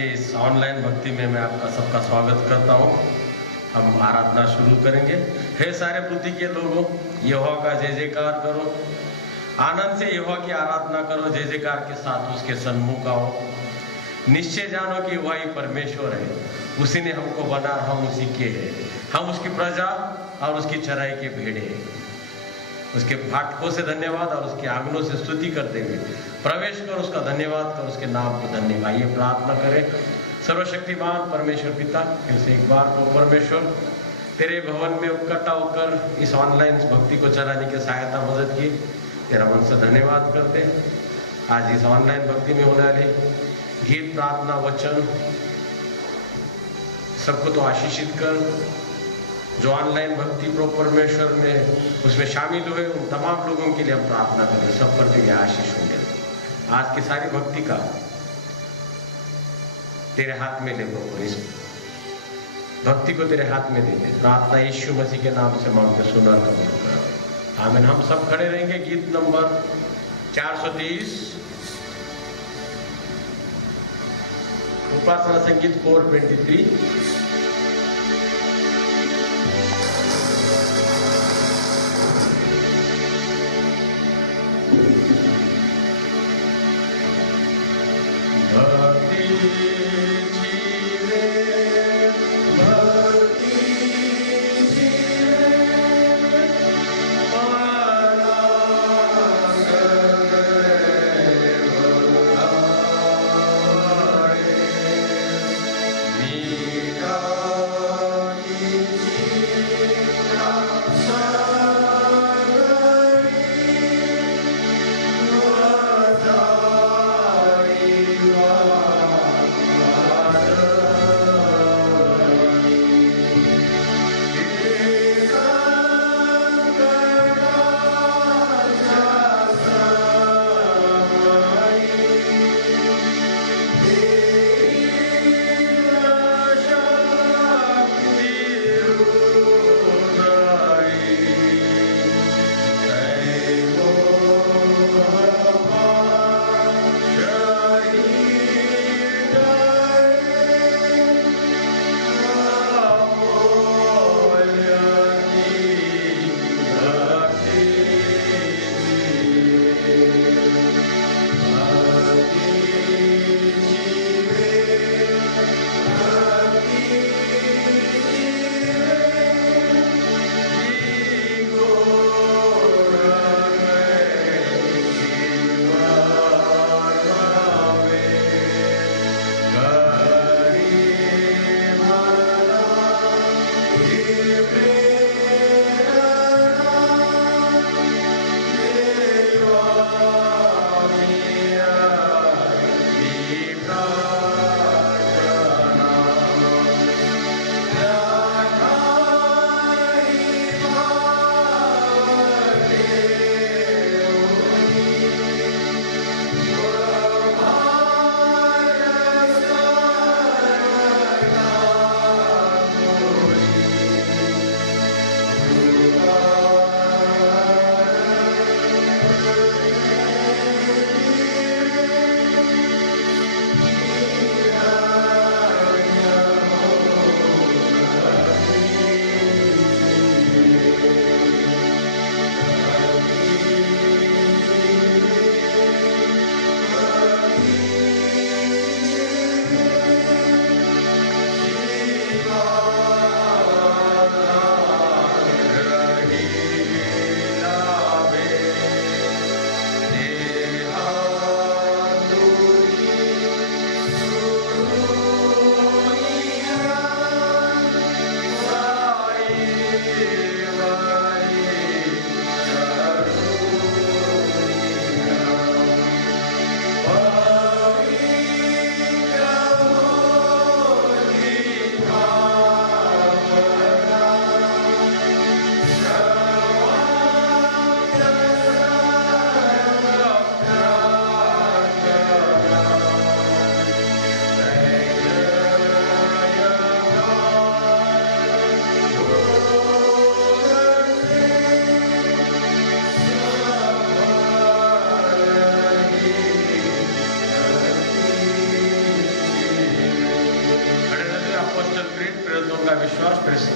के इस ऑनलाइन भक्ति में मैं आपका सबका स्वागत करता हूँ। हम आराधना शुरू करेंगे। हे सारे पृथ्वी के लोगों, यहोवा का जय जयकार करो, आनंद से यहोवा की आराधना करो, जय जयकार के साथ उसके सन्मुख आओ। निश्चय जानो कि वही परमेश्वर है, उसी ने हमको बना, हम उसी के हैं, हम उसकी प्रजा और उसकी चराई के भेड़े हैं। उसके फाटकों से धन्यवाद और उसके आंगनों से स्तुति करते हुए प्रवेश कर, उसका धन्यवाद कर, उसके नाम को धन्यवाद। ये प्रार्थना करें। सर्वशक्तिमान परमेश्वर पिता, फिर से एक बार को परमेश्वर तेरे भवन में इकट्ठा होकर इस ऑनलाइन भक्ति को चलाने की सहायता मदद की, तेरा मन से धन्यवाद करते। आज इस ऑनलाइन भक्ति में होने वाले गीत, प्रार्थना, वचन सबको तो आशीषित कर। जो ऑनलाइन भक्ति प्रो परमेश्वर में उसमें शामिल हुए उन तमाम लोगों के लिए हम प्रार्थना करें, सब पर तेरी आशीष होंगे। आज की सारी भक्ति का तेरे हाथ में ले लो, इस भक्ति को तेरे हाथ में दे दे। प्रार्थना यीशु मसीह के नाम से मांगते, सुना कबूल कर, आमीन। हम सब खड़े रहेंगे। गीत नंबर 430, उपासना संगीत 423। Amiga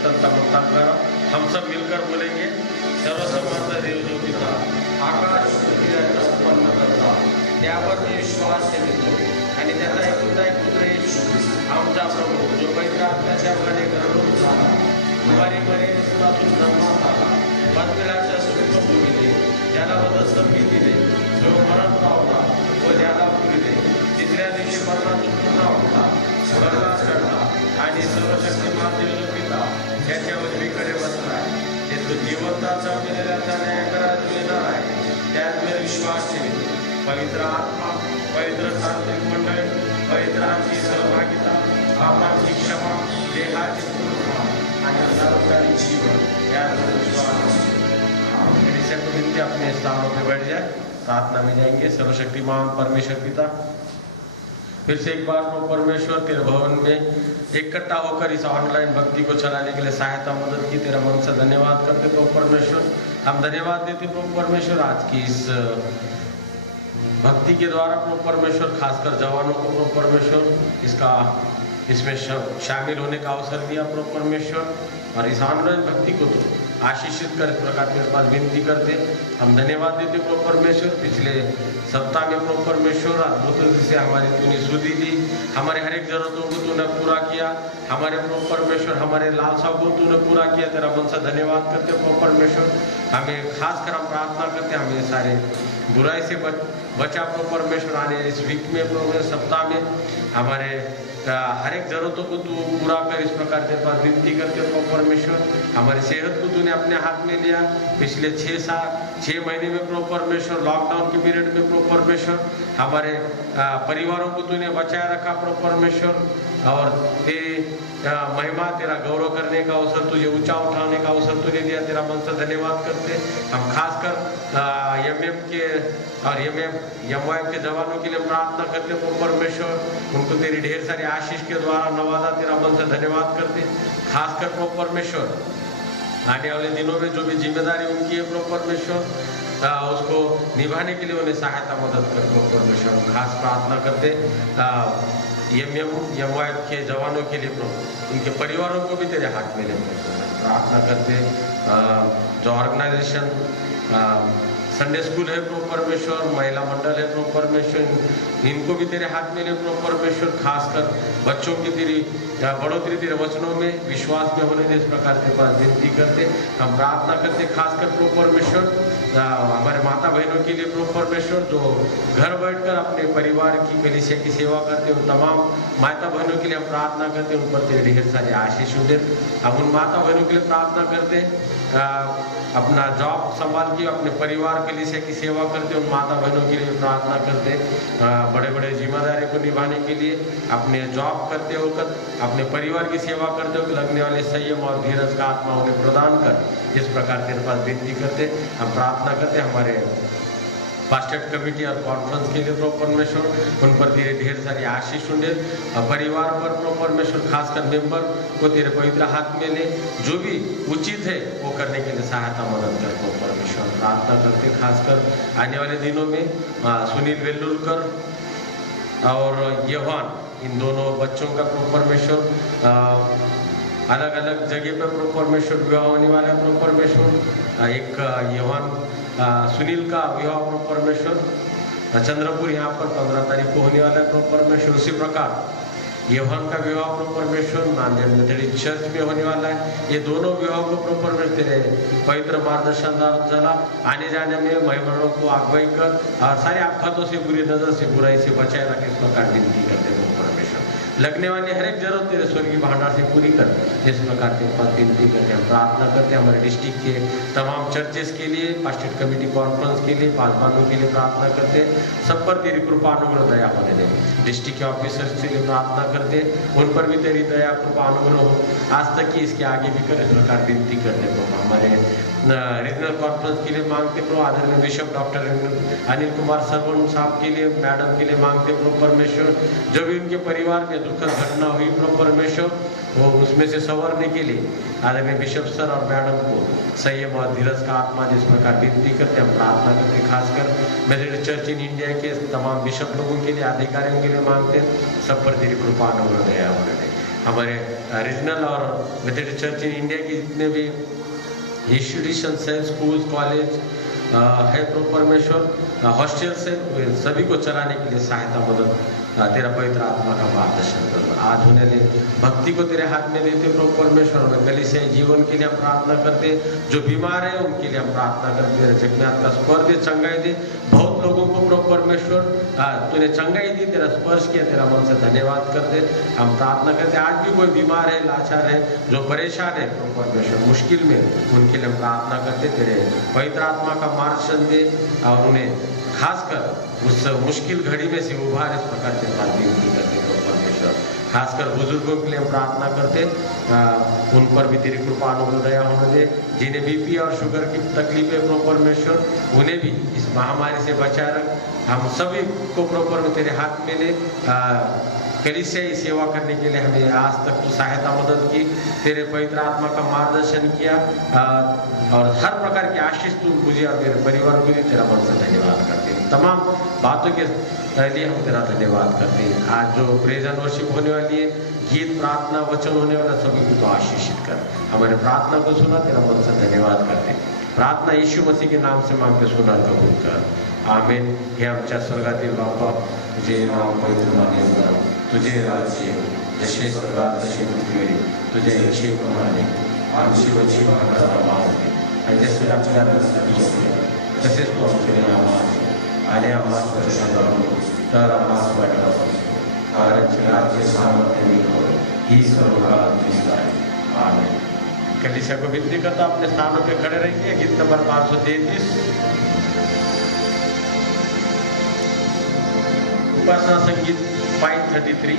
संता मंताकार हम सब मिलकर बोलेंगे। सर्वसमर्थ देव जो पिता आकाश पृथ्वी उत्पन्न करता त्यावर मी विश्वास ठेवतो आणि त्याचा एकुलता एक पुत्र येशू आमचा प्रभू जो पवित्र आत्म्याच्या बळाने गर्भरूप झाला कुमारी मरियेपासून जन्मास आला पद्मिलाच्या सुख भोगिले ज्याला वधस्तंभी दिले जो मरण पावला व ज्याला पुरिले तिसऱ्या दिवशी मरणातून पुन्हा उठला स्वर्गात चढला आणि सर्वशक्तिमान देव पिता त्याच्या उजवीकडे बसलाय ते तो जिवंताचा मेलेल्याचा न्याय करायला येणार आहे त्याचवेळी विश्वास ठेवतो पवित्र आत्मा पवित्र तांत्रिक मंडळ पवित्रांची सहभागिता पापांची क्षमा देहाची पूर्णता आणि सर्वकारी जीवन यावर विश्वास विनती अपने स्थानों पे बैठ जाए प्रार्थना में जाएंगे। सर्वशक्तिमान परमेश्वर पिता फिर से एक बार वो परमेश्वर तेरे भवन में इकट्ठा होकर इस ऑनलाइन भक्ति को चलाने के लिए सहायता मदद की तेरा मन से धन्यवाद करते प्रभु परमेश्वर। हम धन्यवाद देते प्रभु परमेश्वर आज की इस भक्ति के द्वारा प्रभु परमेश्वर खासकर जवानों को प्रभु परमेश्वर इसमें शामिल होने का अवसर दिया प्रभु परमेश्वर और इस ऑनलाइन भक्ति को तो आशीषित कर इस प्रकार तेरे पास विनती करते हम धन्यवाद देते प्रभु परमेश्वर। पिछले सप्ताह में प्रभु परमेश्वर अद्भुत से हमारी तूने सुधी दी हमारे हर एक जरूरतों को तूने पूरा किया हमारे प्रभु परमेश्वर हमारे लालसाओं को तूने पूरा किया तेरा मन से धन्यवाद करते प्रभु परमेश्वर। हमें खास कर हम प्रार्थना करते हमें सारे बुराई से बचा प्रभु परमेश्वर आने इस वीक में प्रभु सप्ताह में हमारे हर एक जरूरतों को तू पूरा कर इस प्रकार तेरे पास विनती करते प्रभु परमेश्वर। हमारी सेहत को तूने अपने हाथ में लिया पिछले 6 महीने में प्रभु परमेश्वर लॉकडाउन के पीरियड में प्रभु परमेश्वर हमारे परिवारों को तूने बचाए रखा प्रभु परमेश्वर और तेरी महिमा तेरा गौरव करने का अवसर तुझे ऊंचा उठाने का अवसर तुझे दिया तेरा मन से धन्यवाद करते हम खासकर एमएम के और एमवाईएफ के जवानों के लिए प्रार्थना करते प्रभु परमेश्वर उनको तेरी ढेर सारी आशीष के द्वारा नवाजा तेरा मन से धन्यवाद करते खासकर प्रभु परमेश्वर आने वाले दिनों में जो भी जिम्मेदारी उनकी है प्रभु परमेश्वर उसको निभाने के लिए उन्हें सहायता मदद कर प्रभु परमेश्वर खास प्रार्थना करते एमवाईएफ के जवानों के लिए प्रभु उनके परिवारों को भी तेरे हाथ में ले प्रार्थना करते जो ऑर्गेनाइजेशन संडे स्कूल है प्रभु परमेश्वर महिला मंडल है प्रभु परमेश्वर इनको भी तेरे हाथ में ले प्रभु परमेश्वर खासकर बच्चों की तेरी बढ़ोतरी तेरे वचनों में विश्वास में होने दे इस प्रकार के पास विनती करते हम प्रार्थना करते खासकर प्रभु परमेश्वर हमारे माता बहनों के लिए प्रभु परमेश्वर जो घर बैठकर अपने परिवार की कलीसिया की सेवा करते उन तमाम माता बहनों के लिए हम प्रार्थना करते उन पर तेरे ढेर सारे आशीष दे हम उन माता बहनों के लिए प्रार्थना करते अपना जॉब संभाल के अपने परिवार के लिए की सेवा करते उन माता बहनों के लिए प्रार्थना करते बड़े बड़े जिम्मेदारी को निभाने के लिए अपने जॉब करते होकर अपने परिवार की सेवा करते हुए लगने वाले संयम और धीरज का आत्मा उन्हें प्रदान कर इस प्रकार तेरे पास विनती करते हम प्रार्थना करते हमारे पास्टेट कमेटी और कॉन्फ्रेंस के लिए प्रभु परमेश्वर उन पर तेरे ढेर सारी आशीष दे परिवार पर प्रभु परमेश्वर खासकर मेंबर को तेरे पवित्र हाथ में ले जो भी उचित है वो करने के लिए सहायता मदद कर प्रभु परमेश्वर प्रार्थना करते खासकर आने वाले दिनों में सुनील वेल्लुरकर और यवान इन दोनों बच्चों का प्रभु परमेश्वर अलग अलग जगह पर प्रभु परमेश्वर विवाह होने वाला है प्रभु परमेश्वर एक यवान सुनील का विवाह प्रभु परमेश्वर चंद्रपुर यहाँ पर 15 तारीख को होने वाला है प्रभु परमेश्वर उसी प्रकार यवान का विवाह प्रभु परमेश्वर नांदेड़ मेथोडिस्ट चर्च में होने वाला है ये दोनों विवाह को प्रभु परमेश्वर तेरे पवित्र मार्गदर्शन चला आने जाने में मेहमानों को अगुवाई कर और सारे आफतों से बुरी नजर से बुराई से बचाए रखे इस प्रकार विनती करते प्रभु परमेश्वर लगने वाली हर एक जरूरत तेरे स्वर्गीय भंडार से पूरी कर इस प्रकार के पास विनती करते हैं प्रार्थना करते हैं हमारे डिस्ट्रिक्ट के तमाम चर्चेस के लिए पास्टेट कमेटी कॉन्फ्रेंस के लिए पासवानों के लिए प्रार्थना करते सब पर तेरी कृपा अनुग्रह दया होने दे डिस्ट्रिक्ट के ऑफिसर्स के लिए प्रार्थना करते उन पर भी तेरी दया कृपा अनुग्रह हो आज तक की इसके आगे भी कर इस प्रकार विनती करते प्रभु हमारे रीजनल कॉन्फ्रेंस के लिए मांगते प्रभु आदरणीय बिशप डॉक्टर अनिल कुमार सरवन साहब के लिए मैडम के लिए मांगते प्रभु परमेश्वर जो भी उनके परिवार में दुखद घटना हुई प्रभु परमेश्वर वो उसमें से संवरने के लिए आदरणीय बिशप सर और मैडम को संयम और धीरज का आत्मा जिस प्रकार विनती करते हम प्रार्थना करते खासकर मेथोडिस्ट चर्च इन इंडिया के तमाम बिशप लोगों के लिए अधिकारियों के लिए मांगते सब पर तेरी कृपा अनुग्रह दया होने दे हमारे रीजनल और मेथोडिस्ट चर्च इन इंडिया की जितने भी इंस्टीट्यूशन है, स्कूल कॉलेज है, प्रभु परमेश्वर हॉस्टल्स है, सभी को चलाने के लिए सहायता मदद तेरा पवित्र आत्मा का मार्गदर्शन करो। आज होने ले भक्ति को तेरे हाथ में देते प्रभु परमेश्वर, में कलीसिया जीवन के लिए हम प्रार्थना करते, जो बीमार है उनके लिए हम प्रार्थना करते, तेरे जगन्नाथ का स्पर्श दे, चंगाई दे। बहुत लोगों को प्रभु परमेश्वर तूने चंगाई दी, तेरा स्पर्श किया, तेरा मन से धन्यवाद करते। हम प्रार्थना करते आज भी कोई बीमार है, लाचार है, जो परेशान है प्रभु परमेश्वर मुश्किल में, उनके लिए हम प्रार्थना करते, तेरे पवित्र आत्मा का मार्गदर्शन दे और उन्हें खासकर उस मुश्किल घड़ी में से उभार, इस प्रकार के साथ विनती करते प्रभु परमेश्वर। खासकर बुजुर्गों के लिए हम प्रार्थना करते, उन पर भी तेरी कृपा अनुग्रह दया होने दे। जिन्हें बीपी और शुगर की तकलीफ है प्रभु परमेश्वर, उन्हें भी इस महामारी से बचाए रख। हम सभी को प्रभु परमेश्वर तेरे हाथ में ले, कलीसिया सेवा करने के लिए हमें आज तक तू सहायता मदद की, तेरे पवित्र आत्मा का मार्गदर्शन किया और हर प्रकार की आशीष तू मुझे और मेरे परिवार को दी। तेरा मन से धन्यवाद करते हैं, तमाम बातों के लिए हम तेरा धन्यवाद करते हैं। आज जो प्रेज एंड वर्शिप होने वाली है, गीत प्रार्थना वचन होने वाला, सभी को तो आशीषित कर। हमारे प्रार्थना को सुना, तेरा मन से धन्यवाद करते हैं। प्रार्थना यीशु मसीह के नाम से मांगते, सुना कबूल कर, आमीन। हे आमच्या स्वर्गातील बाप्पा, तुझे नाम पवित्र मानले जावो, तुझे राज्य जसे स्वर्गात तसे पृथ्वीवर, तुझे इच्छेप्रमाणे आमची वची भागाचा मागते आणि जसे आपल्याला तसेच पोहोचले आम्हाला आणि आम्हाला तर आम्हाला वाटलं कारण राज्य सामर्थ्य ही सर्व काल तुझी आहे, आमीन। कलीसिया को विनती करता अपने स्थानों पे खड़े रहेंगे। गीत नंबर 533 उपासना संगीत 533।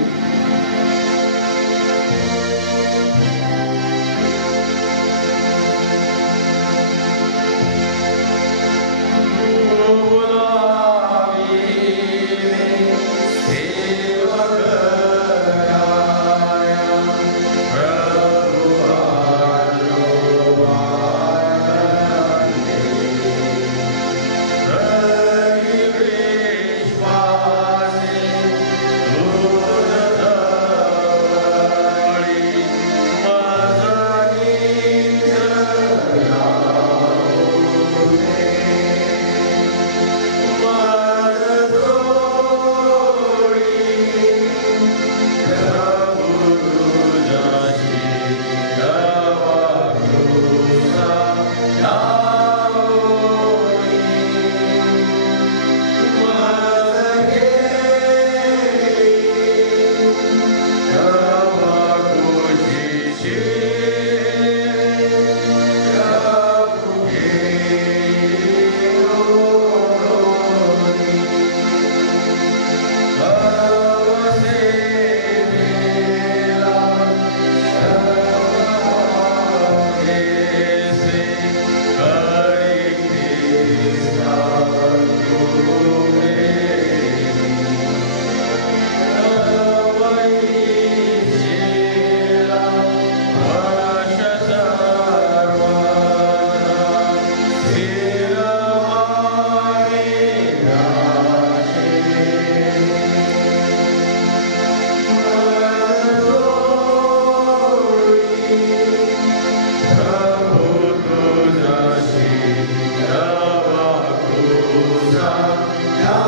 Yeah.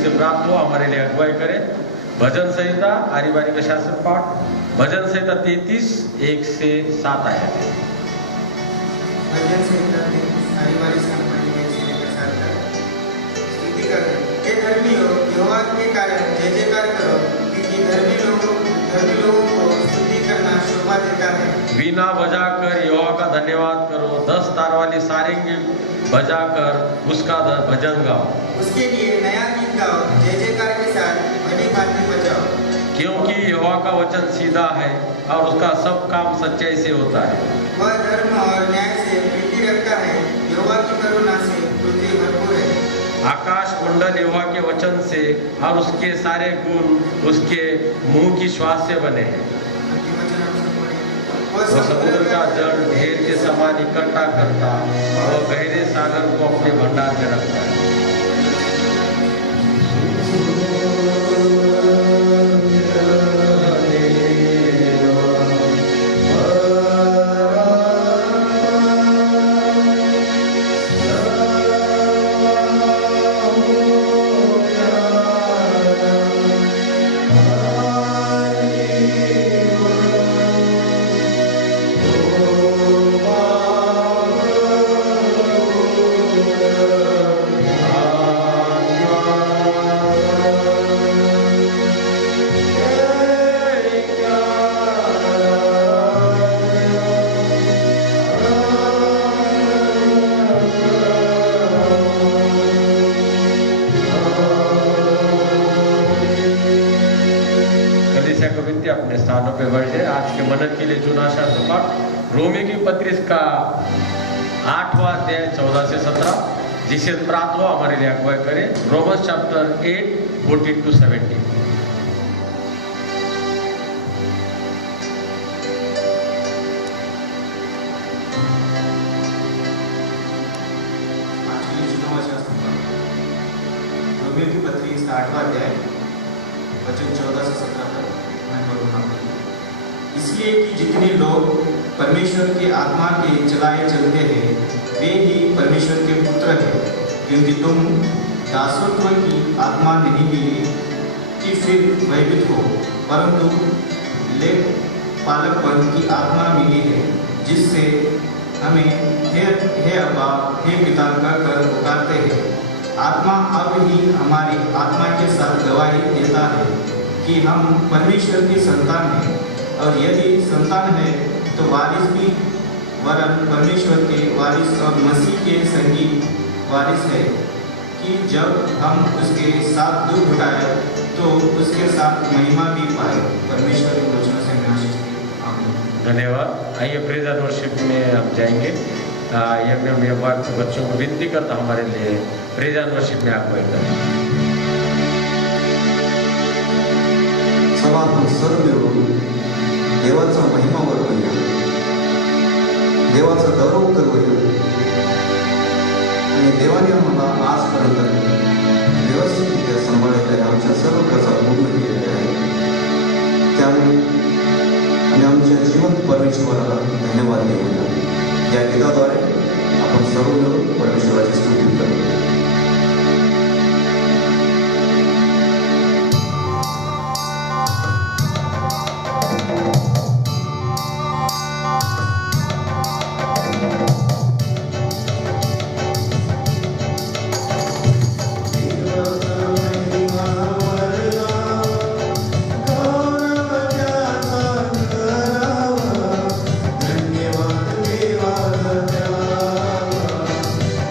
से प्राप्त हो हमारे लिए अगुवाई करे। भजन संहिता आरी बारी का शास्त्र पाठ, भजन संहिता 33 1 से 7 आयत है। भजन संहिता 33 आरी बारी से लेकर 7 तक स्तुति करते हैं। हे धर्मियों, यहोवा के कारण जय जयकार करो, क्योंकि धर्मी लोगों को स्तुति करना शोभा देता है। वीणा बजाकर यहोवा का धन्यवाद करो, 10 तार वाली सारंगी बजाकर उसका भजन गाओ। उसके लिए नया गीत गाओ, जय जयकार के साथ भली भांति बजाओ। क्योंकि यहोवा का वचन सीधा है और उसका सब काम सच्चाई से होता है। वह धर्म और न्याय से प्रीति रखता है, यहोवा की करुणा से पृथ्वी भरपूर है। आकाश मंडल यहोवा के वचन से और उसके सारे गुण उसके मुंह की श्वास से बने हैं। वह समुद्र का जल ढेर के समान इकट्ठा करता और गहरे सागर को अपने भंडार में रखता है। अपने स्थानों पे बढ़ जाए। आज के मनन के लिए चुना शास्त्र पाठ रोमी की पत्री का 8वां अध्याय 14 से 17, जिसे प्राप्त हो हमारे लिए अगुवाई करे। Romans chapter 8 14 to 17। रोमियो की पत्री इसका 8वां अध्याय वचन 14 से 17 तक मैं पढ़ूंगा। इसलिए कि जितने लोग परमेश्वर की आत्मा के चलाए चलते हैं वे ही परमेश्वर के पुत्र हैं, क्योंकि तुम दासत्व की आत्मा नहीं मिली कि फिर भयभीत हो, परंतु पालकपन की आत्मा मिली है, जिससे हमें हे अब्बा हे पिता कहकर पुकारते हैं। आत्मा अब ही हमारी आत्मा के साथ गवाही देता है कि हम परमेश्वर की संतान हैं, और यदि संतान है तो वारिस भी, वरन परमेश्वर के वारिस और मसीह के संगी वारिस है, कि जब हम उसके साथ दुख उठाए तो उसके साथ महिमा भी पाए। परमेश्वर के वचनों से मैं आशीष दी। आमीन। धन्यवाद। आइए प्रेज एंड वर्शिप में हम जाएंगे। ये मैं मेरे बच्चों को विनती करता हूँ हमारे लिए प्रेज एंड वर्शिप में आपको एकदम सभातून सर्व मिळून देवाचा महिमा वरवूया, देवाचा गौरव करूया। आणि देवाने आम्हाला आजपर्यंत व्यवस्थितरित्या सांभाळलेल्या आहे, आमच्या सर्व गरजा पूर्ण केलेल्या आहेत। त्यामुळे आणि आमच्या जिवंत परमेश्वराला धन्यवाद देऊया। या गीताद्वारे आपण सर्व मिळून परमेश्वराची स्तुती करू।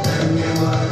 धन्यवाद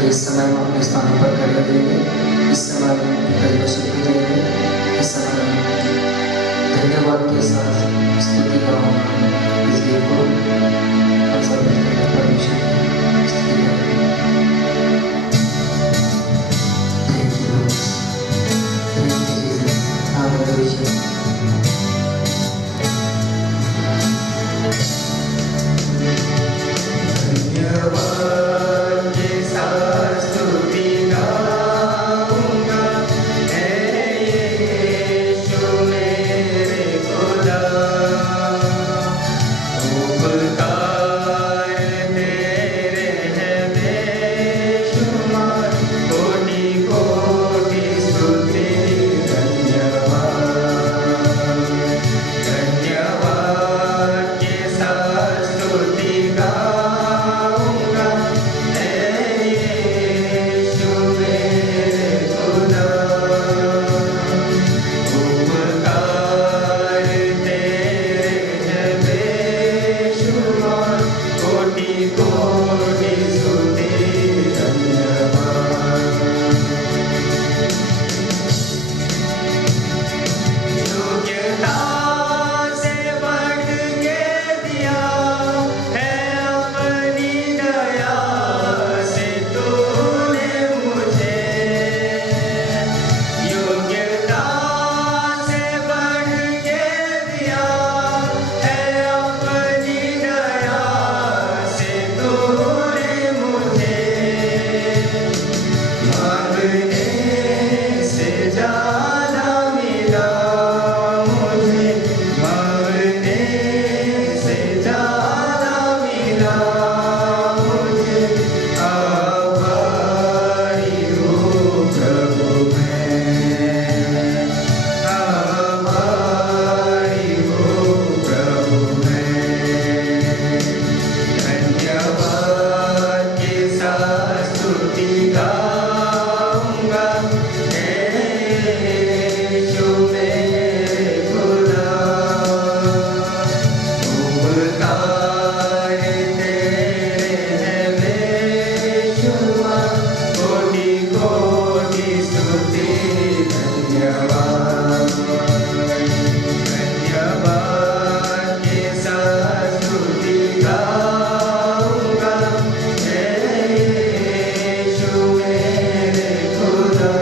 पिताजी इस समय हम अपने स्थानों पर खड़े देंगे। इस समय हम पिताजी को स्तुति देंगे। इस समय धन्यवाद के साथ स्तुति गाऊंगा। इस गीत को हम सब मिलकर परमेश्वर की स्तुति करेंगे। Thank you, Lord. Thank you, Jesus. Hallelujah. धन्यवाद के साथ स्तुति गाऊंगा, हे यीशु मेरे खुदा। उपकार तेरे हैं बेशुमार, कोटि कोटि स्तुति धन्यवाद। धन्यवाद के साथ स्तुति गाऊंगा, हे यीशु मेरे खुदा। उपकार तेरे हैं बेशुमार, कोटि कोटि स्तुति धन्यवाद। योग्यता से बढ़ के दिया है अपनी दया से तूने मुझे। योग्यता से बढ़ के दिया है अपनी दया से तूने मुझे। मांगने से ज्यादा मिला मुझे, मांगने से ज्यादा मिला मुझे। आभारी हूँ प्रभु मैं, आभारी हूँ प्रभु मैं। धन्यवाद के साथ स्तुति गाऊंगा, हे यीशु मेरे खुदा। उपकार तेरे हैं बेशुमार, कोटि कोटि स्तुति धन्यवाद। धन्यवाद के साथ स्तुति गाऊंगा, हे यीशु मेरे खुदा।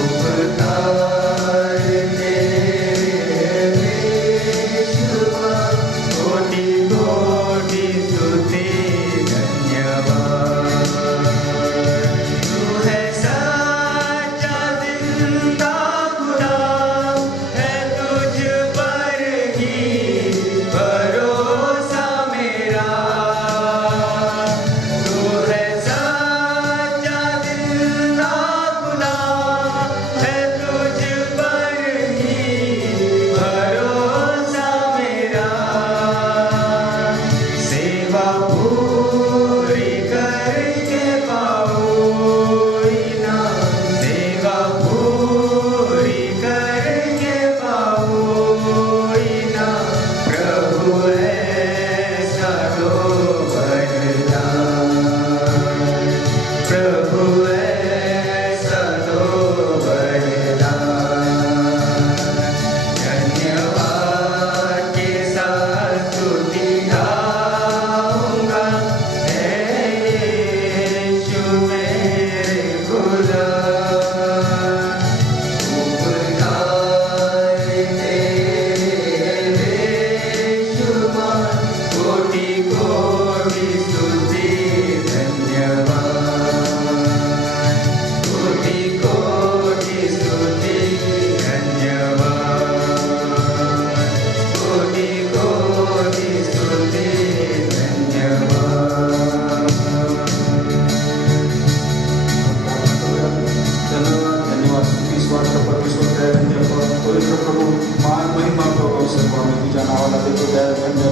उपकार तेरे बेशुमार, कोटि कोटि स्तुति धन्यवाद। तू है सच्चा जिंदा खुदा, है तुझ पर ही भरोसा मेरा। तू है सच्चा जिंदा खुदा, है तुझ पर ही भरोसा मेरा। सेवा पूरी करके पाऊँ ना, सेवा पूरी करके पाऊँ ना। प्रभु ऐसा तो वरदान, प्रभु ऐसा तो वरदान। धन्यवाद के साथ स्तुति गाऊंगा, हे यीशु मेरे खुदा। उपकार तेरे बेशुमार, कोटि कोटि स्तुति धन्यवाद। कोटि कोटि स्तुति धन्यवाद। कोटि कोटि स्तुति धन्यवाद। धन्यवाद स्तुति स्वार्थ परमेश्वर दयागंज पवित्र प्रभू मान महिमा प्रभाव सर्व आम्ही तुझ्या नावाला देतो दयागंज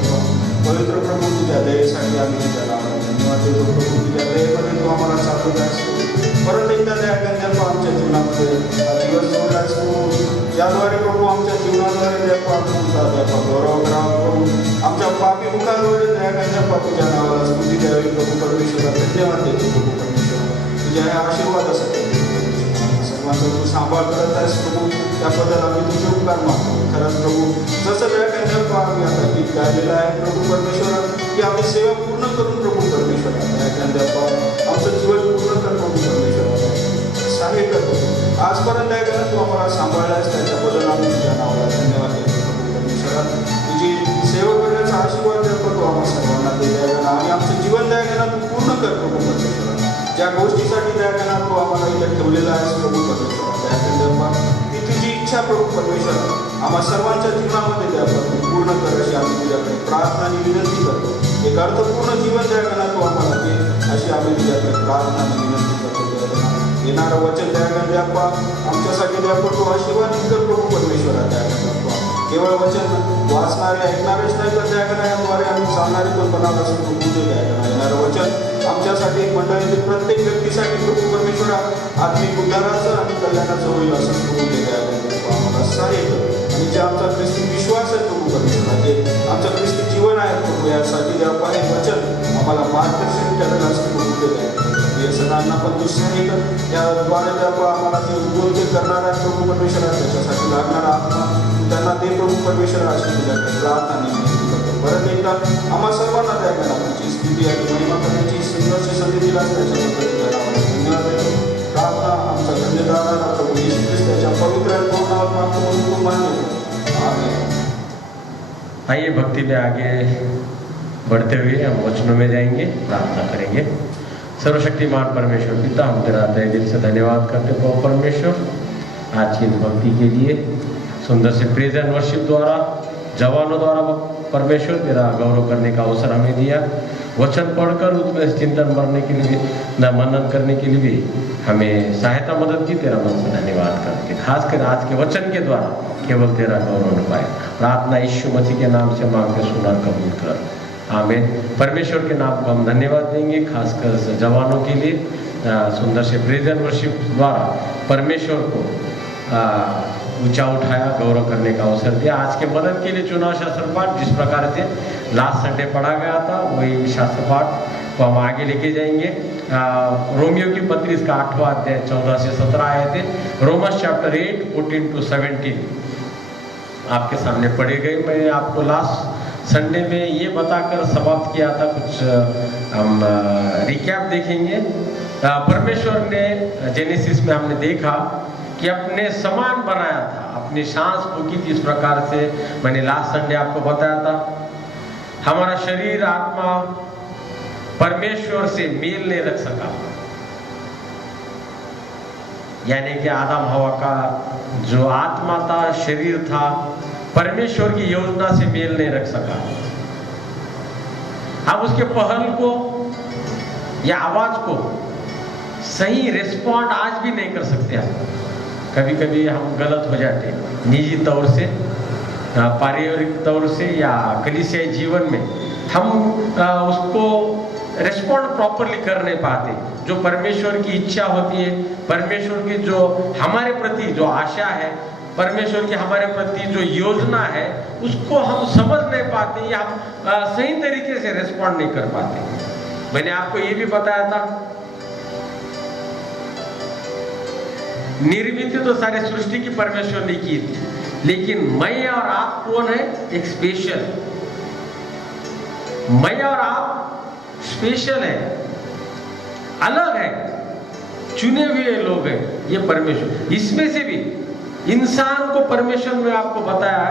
पवित्र प्रभू तुझ्या दयेसाठी आम्ही तुझ्या नावाला धन्यवाद देतो प्रभू. तुझ्या दयेमध्ये तू आम्हाला चालवत असतो. परत एकदा दयागंज आमच्या जीवनामध्ये हा दिवस सोडलास तू, ज्याद्वारे प्रभू आमच्या जीवनाद्वारे देवा तुझा गौरव करावा प्रभू. आमच्या पापी मुखाद्वारे दयागंज तुझ्या नावाला स्तुती आमची त्यावेळी प्रभू परमेश्वरा धन्यवाद देतो प्रभू परमेश्वरा तुझ्या ह्या आशीर्वादासाठी सर्वांचा तू सांभाळ करत आहेस प्रभू त्याबद्दल आम्ही तुझे उपकार मागतो खरंच प्रभू जसं त्या आम्ही आता गीत गायलेलं आहे प्रभू परमेश्वरा की आम्ही सेवा पूर्ण करून प्रभू परमेश्वरा आमचं जीवन पूर्ण कर प्रभू परमेश्वरा सांगितलं आजपर्यंत आहे का तू आम्हाला सांभाळलास त्याच्याबद्दल आम्ही तुझ्या नावाला धन्यवाद देतो प्रभू परमेश्वरा तुझी सेवा करण्याचा आशीर्वाद देतो तू आम्हाला सर्वांना दे द्यायला आणि आमचं जीवन द्यायला तू पूर्ण कर प्रभू परमेश्वरा ज्या गोष्टीसाठी द्यायला तू आम्हाला इथं ठेवलेला आहेस प्रभू परमेश्वरा त्या ती तुझी इच्छा प्रभू परमेश्वरा आम्हा सर्वांच्या जीवनामध्ये द्यावं तू पूर्ण कर अशी आम्ही तुझ्याकडे प्रार्थना आणि विनंती करतो एक अर्थपूर्ण जीवन द्यायला तू आम्हाला दे अशी आम्ही तुझ्याकडे प्रार्थना आणि विनंती करतो येणारं वचन द्यायला द्यापा आमच्यासाठी द्यापा तू आशीर्वाद कर प्रभू परमेश्वरा द्यायला केवळ वचन वाचणारे ऐकणारेच नाही तर द्यायद्वारे आम्ही चालणारे पण बनापासून तू पूजे द्यायला येणारं वचन आमच्यासाठी मंडळीतील प्रत्येक व्यक्तीसाठी प्रभू परमेश्वरा आत्मिक उद्धाराचं आणि कल्याणाचं होईल असं प्रभू द्यायला आम्हाला सहाय्य कर आणि जे आमचा ख्रिस्ती विश्वास आहे प्रभू परमेश्वरा जे आमचं ख्रिस्ती जीवन आहे प्रभू यासाठी द्यावं हे वचन आम्हाला मार्गदर्शन करायला असं प्रभू द्यायला या सणांना पण तू सहाय्य कर त्याद्वारे द्यावं आम्हाला जे उद्योग ते करणार आहे प्रभू परमेश्वरा त्याच्यासाठी लागणारा आत्मा त्यांना ते प्रभू परमेश्वरा अशी तुझ्याकडे प्रार्थना आणि विनंती करतो परत एकदा आम्हा सर्वांना द्यायला तुझी स्तुती आणि महिमा करण्याची सुंदरशी संधी दिला त्याच्याबद्दल धन्यवाद देतो प्रार्थना आमचा धन्यवाद प्रभू येशू ख्रिस्त त्याच्या पवित्र आणि पूर्ण नावात मागतो म्हणून तू मान्य आमीन। आइए भक्ति में आगे बढ़ते हुए हम वचनों में जाएंगे प्रार्थना करेंगे। सर्वशक्तिमान परमेश्वर पिता हम तेरा तहे दिल से धन्यवाद करते हो परमेश्वर आज की इस भक्ति के लिए सुंदर से प्रेज एंड वर्शिप द्वारा जवानों द्वारा परमेश्वर तेरा गौरव करने का अवसर हमें दिया वचन पढ़कर उसमें चिंतन करने के लिए न मनन करने के लिए भी हमें सहायता मदद की तेरा मन से धन्यवाद करते खासकर आज के वचन के द्वारा केवल तेरा गौरव न पाए प्रार्थना यीशु मसीह के नाम से मांगते सुना कबूल कर आमीन। परमेश्वर के नाम को हम धन्यवाद देंगे खासकर जवानों के लिए सुंदर से प्रेज एंड वर्शिप द्वारा परमेश्वर को ऊंचा उठाया गौरव करने का अवसर दिया। आज के मदद के लिए चुनाव शास्त्र पाठ जिस प्रकार से लास्ट संडे पढ़ा गया था वही शास्त्र पाठ को हम आगे लेके जाएंगे। रोमियो की पत्री इसका 8वां अध्याय 14 से 17 आए थे। रोमन्स चैप्टर 8 14 to 17 आपके सामने पढ़े गए। मैंने आपको लास्ट संडे में ये बताकर समाप्त किया था कुछ हम रिकैप देखेंगे। परमेश्वर ने जेनेसिस में हमने देखा कि अपने समान बनाया था अपनी सांस फूकी थी इस प्रकार से मैंने लास्ट संडे आपको बताया था। हमारा शरीर आत्मा परमेश्वर से मेल नहीं रख सका यानी कि आदम हवा का जो आत्मा था शरीर था परमेश्वर की योजना से मेल नहीं रख सका। अब उसके पहल को या आवाज को सही रिस्पॉन्ड आज भी नहीं कर सकते हम। कभी कभी हम गलत हो जाते निजी तौर से पारिवारिक तौर से या कलीसियाई जीवन में हम उसको रिस्पॉन्ड प्रॉपरली कर नहीं पाते। जो परमेश्वर की इच्छा होती है परमेश्वर की जो हमारे प्रति जो आशा है परमेश्वर की हमारे प्रति जो योजना है उसको हम समझ नहीं पाते या हम सही तरीके से रिस्पॉन्ड नहीं कर पाते। मैंने आपको ये भी बताया था निर्मित तो सारे सृष्टि की परमेश्वर ने की थी लेकिन मैं और आप कौन है एक स्पेशल मैं और आप स्पेशल है अलग है चुने हुए लोग हैं ये परमेश्वर। इसमें से भी इंसान को परमेश्वर ने आपको बताया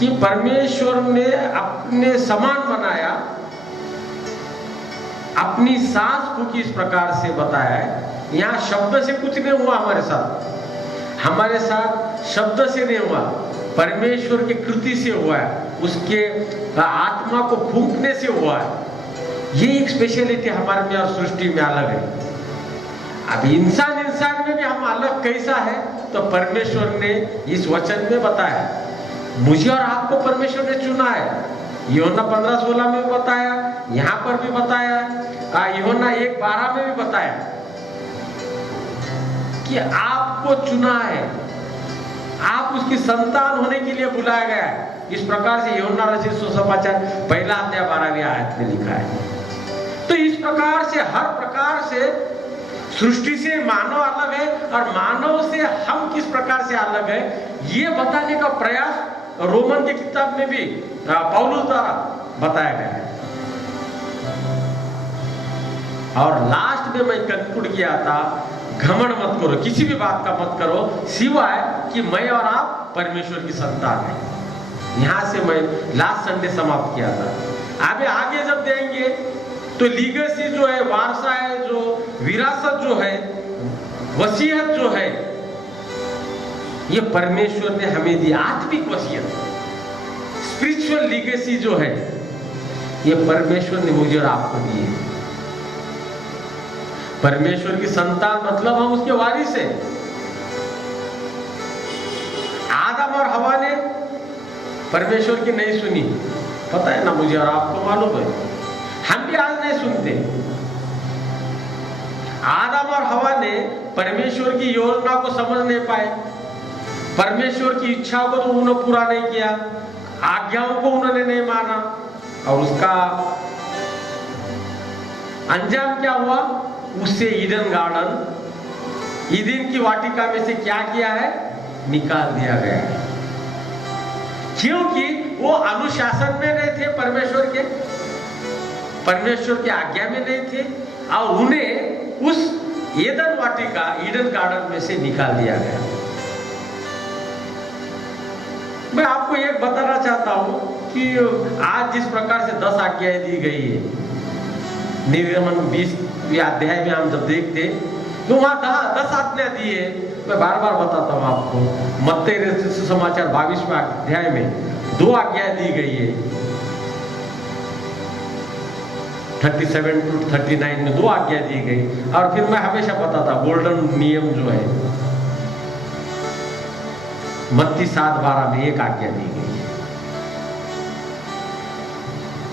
कि परमेश्वर ने अपने समान बनाया अपनी सांस फूकी इस प्रकार से बताया है। यहाँ शब्द से कुछ नहीं हुआ हमारे साथ शब्द से नहीं हुआ परमेश्वर की कृति से हुआ है उसके आत्मा को फूंकने से हुआ है। ये एक स्पेशलिटी हमारे में और सृष्टि में अलग है। अब इंसान में भी हम अलग कैसा है तो परमेश्वर ने इस वचन में बताया मुझे और आपको परमेश्वर ने चुना है। यूहन्ना 15:16 में भी बताया यहाँ पर भी बताया यूहन्ना 1:12 में भी बताया कि आपको चुना है आप उसकी संतान होने के लिए बुलाया गया है। इस प्रकार से यूहन्ना रचित सुसमाचार 1 अध्याय 12वीं आयत में लिखा है। तो इस प्रकार से हर प्रकार से सृष्टि से मानव अलग है और मानव से हम किस प्रकार से अलग है, ये बताने का प्रयास रोमन की किताब में भी पौलुस द्वारा बताया गया है। और लास्ट में मैं कंक्लूड किया था, घमंड मत करो, किसी भी बात का मत करो सिवाय कि मैं और आप परमेश्वर की संतान है। यहां से मैं लास्ट संडे समाप्त किया था। अभी आगे जब देंगे तो लीगेसी जो है, वारसा है, जो विरासत जो है, वसीयत जो है, ये परमेश्वर ने हमें दी। आत्मिक वसीयत, स्पिरिचुअल लीगेसी जो है, ये परमेश्वर ने मुझे और आपको दी है। परमेश्वर की संतान मतलब हम उसके वारिस हैं। आदम और हवा ने परमेश्वर की नहीं सुनी, पता है ना, मुझे और आपको मालूम है। हम भी आज नहीं सुनते। आदम और हवा ने परमेश्वर की योजना को समझ नहीं पाए, परमेश्वर की इच्छा को तो उन्होंने पूरा नहीं किया, आज्ञाओं को उन्होंने नहीं माना, और उसका अंजाम क्या हुआ? उससे ईडन गार्डन, ईदन की वाटिका में से क्या किया है? निकाल दिया गया है। क्योंकि वो अनुशासन में नहीं थे, परमेश्वर की आज्ञा में नहीं थे, और उन्हें उस ईदन वाटिका, ईडन गार्डन में से निकाल दिया गया। मैं आपको एक बताना चाहता हूं कि आज जिस प्रकार से 10 आज्ञाएं दी गई है, निर्गमन 20 अध्याय में हम जब देखते तो वहां 10 आज्ञा दी है। मैं बार बार बताता हूं आपको, मत्ती समाचार 22वें अध्याय में 2 आज्ञाएं दी गई है। 37 to 39 में 2 आज्ञा दी गई। और फिर मैं हमेशा बताता, गोल्डन नियम जो है मत्ती 7:12 में 1 आज्ञा दी गई।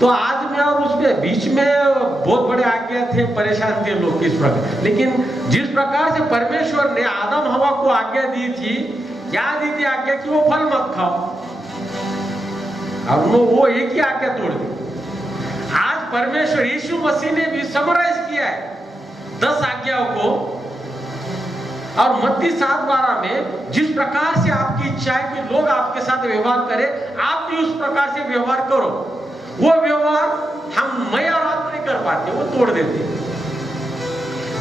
तो आज में और उसमें बीच में बहुत बड़े आज्ञा थे, परेशान थे लोग किस प्रकार। लेकिन जिस प्रकार से परमेश्वर ने आदम हवा को आज्ञा दी थी, क्या दी थी आज्ञा? कि वो फल मत खाओ, और वो एक ही आज्ञा तोड़ दी। आज परमेश्वर यीशु मसीह ने भी समराइज किया है 10 आज्ञाओं को, और मत्ती 7:12 में जिस प्रकार से आपकी इच्छा है कि लोग आपके साथ व्यवहार करें, आप भी उस प्रकार से व्यवहार करो। वो व्यवहार मैं और आप नहीं कर पाते, वो तोड़ देते।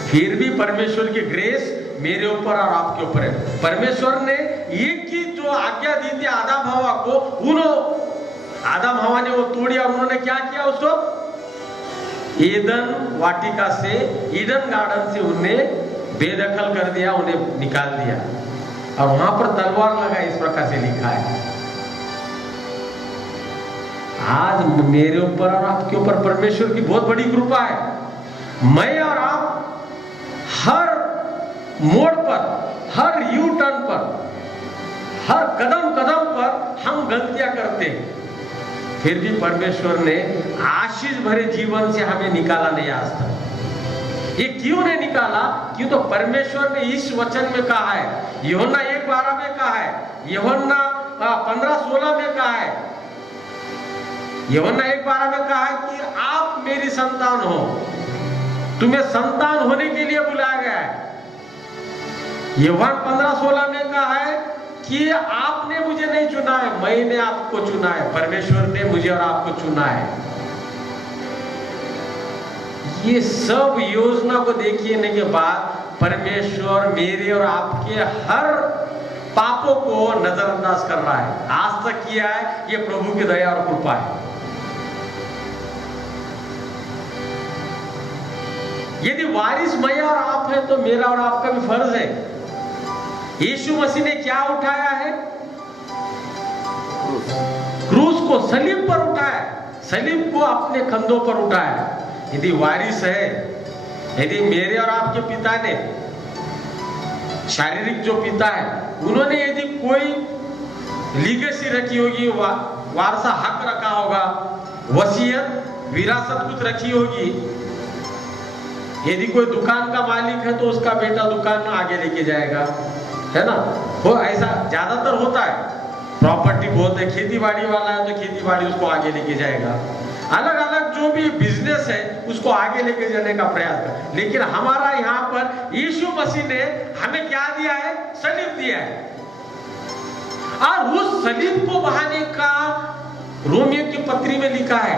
फिर भी परमेश्वर की ग्रेस मेरे ऊपर और आपके ऊपर है। परमेश्वर ने एक ही जो आज्ञा दी थी आदम हवा को, आदम हवा ने वो तोड़ी, और उन्होंने क्या किया? उसको ईदन वाटिका से, ईडन गार्डन से उन्हें बेदखल कर दिया, उन्हें निकाल दिया, और वहां पर तलवार लगा, इस प्रकार से लिखा है। आज मेरे ऊपर और आपके ऊपर परमेश्वर की बहुत बड़ी कृपा है। मैं और आप हर मोड़ पर, हर यू टर्न पर, हर कदम कदम पर हम गलतियां करते हैं, फिर भी परमेश्वर ने आशीष भरे जीवन से हमें निकाला नहीं आज तक। ये क्यों नहीं निकाला? क्यों? तो परमेश्वर ने इस वचन में कहा है, यूहन्ना 1:12 में कहा है, यूहन्ना 15:16 में कहा है, यूहन्ना 1:12 में कहा है कि आप मेरी संतान हो, तुम्हें संतान होने के लिए बुलाया गया है। यूहन्ना 15:16 में कहा है कि आपने मुझे नहीं चुना है, मैंने आपको चुना है। परमेश्वर ने मुझे और आपको चुना है। ये सब योजना को देखने के बाद परमेश्वर मेरे और आपके हर पापों को नजरअंदाज कर रहा है। आज तक किया है, ये प्रभु की दया और कृपा है। यदि वारिस मैं और आप है तो मेरा और आपका भी फर्ज है। यीशु मसीह ने क्या उठाया है? क्रूस को, सलीब पर उठाया, सलीब को अपने कंधों पर उठाया। यदि वारिस है, यदि मेरे और आपके पिता ने, शारीरिक जो पिता है, उन्होंने यदि कोई लीगेसी रखी होगी, वारसा हक रखा होगा, वसीयत, विरासत कुछ रखी होगी, यदि कोई दुकान का मालिक है तो उसका बेटा दुकान आगे लेके जाएगा, है ना? वो ऐसा ज्यादातर होता है। प्रॉपर्टी बहुत है, खेती बाड़ी वाला है तो खेती बाड़ी उसको आगे लेके जाएगा। अलग अलग जो भी बिजनेस है उसको आगे लेके जाने का प्रयास कर। लेकिन हमारा यहाँ पर यीशु मसीह ने हमें क्या दिया है? सलीब दिया है। और उस सलीब को बहाने का रोमियो की पत्री में लिखा है,